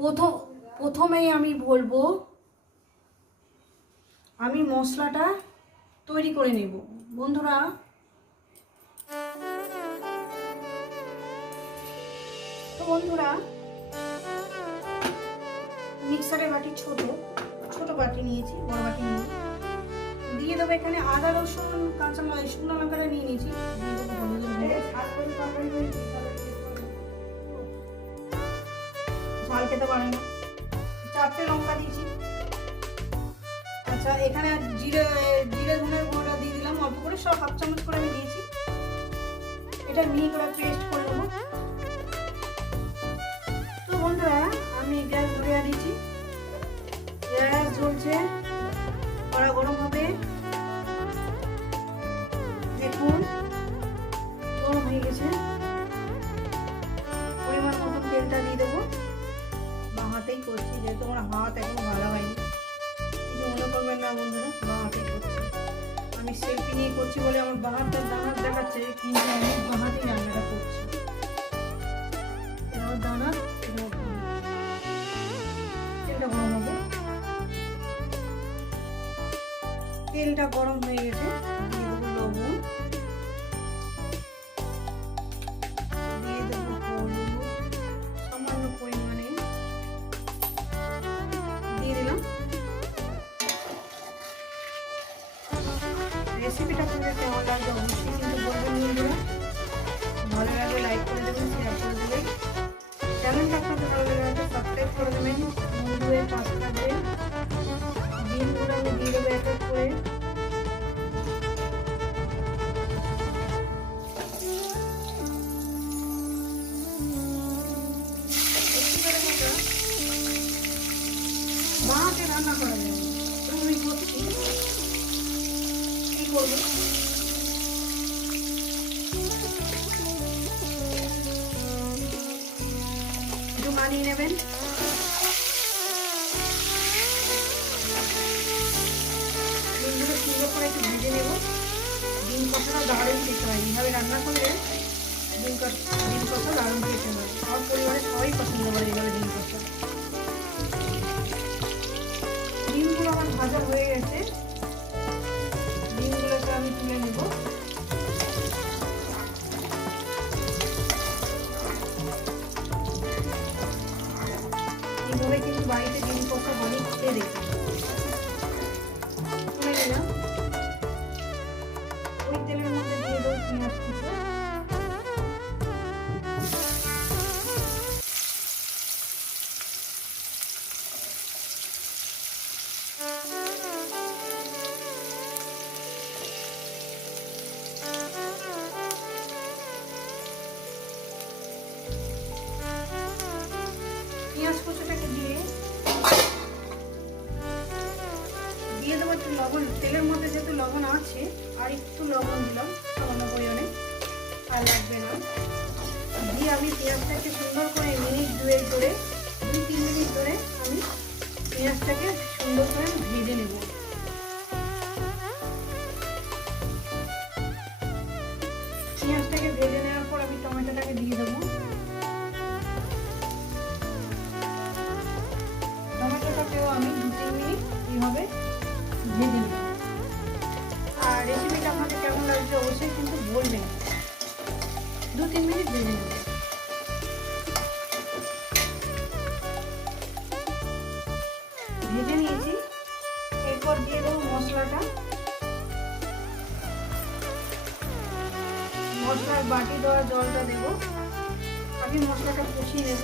প্রথম, প্রথমেই আমি বলব, আমি মশলাটা তৈরি করে নেব। বন্ধুরা, তো বন্ধুরা মিক্সারের বাটি ছোট ছোট বাটি নিয়েছি, বড় বাটি নিয়ে। দিয়ে দেবো এখানে আদা রসুন কাঁচা লঙ্কা শুকনো লঙ্কাটা নিয়ে নিয়েছি। ঝাল খেতে পারে না। চারটে লঙ্কা দিয়েছি। আচ্ছা এখানে জিরে জিরে ধনের গুঁড়োটা দিয়ে দিলাম। অল্প করে সব হাফ চামচ করে আমি দিয়েছি। এটা মিহি করে পেস্ট করে নেব। তো বন্ধুরা, আমি গ্যাস ধরে দিয়েছি গ্যাস জ্বলছে। হাতেই করছি, যেহেতু আমার হাত এখনও ভালো হয়নি। কিছু মনে করবেন না বন্ধুরা বা হাতেই করছি। আমি সেলফি নিয়ে করছি বলে আমার বাঁ হাতটা ডান দেখাচ্ছে, কিন্তু আমি বাঁ হাতেই রান্নাটা করছি। হবে। তেলটা গরম হয়ে গেছে। রেসিপিটা আপনাদের কেমন লাগবে অবশ্যই কিন্তু বলবেন বন্ধুরা ভালো লাগলে লাইক করে দেবেন শেয়ার করে দেবেন। চ্যানেলটা আপনাদের ভালো লাগে সাবস্ক্রাইব করে দেবেন। বন্ধুদের পাশে থাকবেন দিনগুলো আমি দিয়ে দেবো এক এক করে মাকে রান্না করা যাবে তো আমি করছি? করব একটু নেবেন। সুন্দর করে একটু ভেজে নেব। ডিম কষাটা দারুণ খেতে হয়। রান্না করলে ডিম কষা ডিম কষা দারুণ খেতে হয়। আমার সবাই পছন্দ করে এইভাবে ডিমগুলো আমার ভাজা হয়ে গেছে। তুলে নেব এইভাবে কিন্তু বাড়িতে ডিম বানিয়ে খেয়ে দেখি লবণ, তেলের মধ্যে যেহেতু লবণ আছে, আর একটু লবণ দিলাম, সামান্য পরিমাণে। আর লাগবে না। দিয়ে আমি পেঁয়াজটাকে সুন্দর করে মিনিট দুয়েক ধরে, দুই তিন মিনিট ধরে আমি পেঁয়াজটাকে সুন্দর করে ভেজে নেব। পেঁয়াজটাকে ভেজে নেওয়ার পর আমি টমেটোটাকে দিয়ে দেবো। টমেটোটাকেও আমি দু তিন মিনিট এইভাবে ভেজে নিয়েছি। এরপর দিয়ে দেবো মশলাটা। মশলার বাটি দেওয়া জলটা দেবো। আমি মশলাটা কষিয়ে নেব।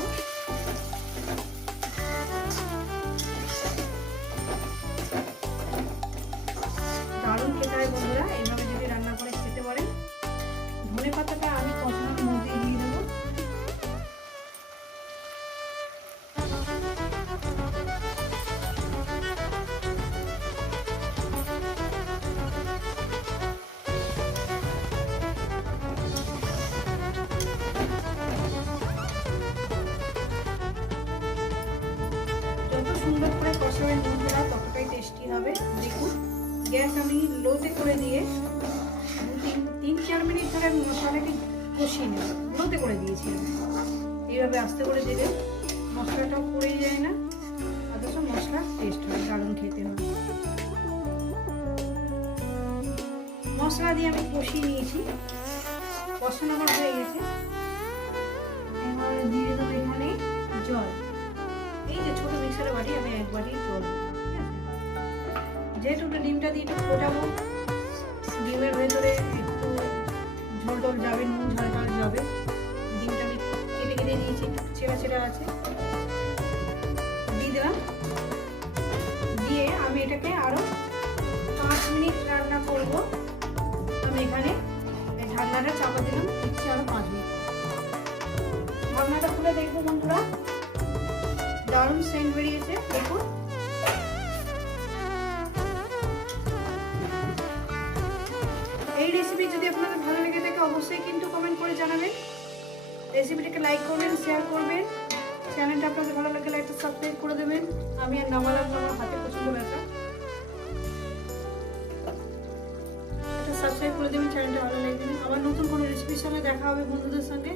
গ্যাস আমি লোতে করে দিয়ে তিন তিন চার মিনিট ধরে আমি মশলাটাকে কষিয়ে নেব। লোতে করে দিয়েছিলাম। এইভাবে আস্তে করে দিলে মশলাটাও পড়ে যায় না। অথচ মশলা টেস্ট হয়, দারুণ খেতে হয়। মশলা দিয়ে আমি কষিয়ে নিয়েছি। পছন্দ হয়ে গেছে। ঝোল যাবে নুন ঝাল ঝাল যাবে। ডিমটা আমি কেটে কেটে একটু ছেঁড়া ছেঁড়া আছে। দিয়ে দিলাম। দিয়ে আমি এটাকে আরও পাঁচ মিনিট রান্না করব। আমি এখানে ঢাকনাটা চাপা দিলাম, দিচ্ছি আরও পাঁচ মিনিট। ঢাকনাটা খুলে দেখব বন্ধুরা। দারুণ সেন্ট বেরিয়েছে। দেখুন। জানাবেন। রেসিপিটাকে লাইক করবেন শেয়ার করবেন। চ্যানেলটা আপনাদের ভালো লাগে লাইকটা সাবস্ক্রাইব করে দেবেন। আমি আর নামালাম আমার হাতে পছন্দ ব্যথা সাবস্ক্রাইব করে দেবেন চ্যানেলটা ভালো লাগবে। আবার নতুন কোনো রেসিপির সঙ্গে দেখা হবে বন্ধুদের সঙ্গে।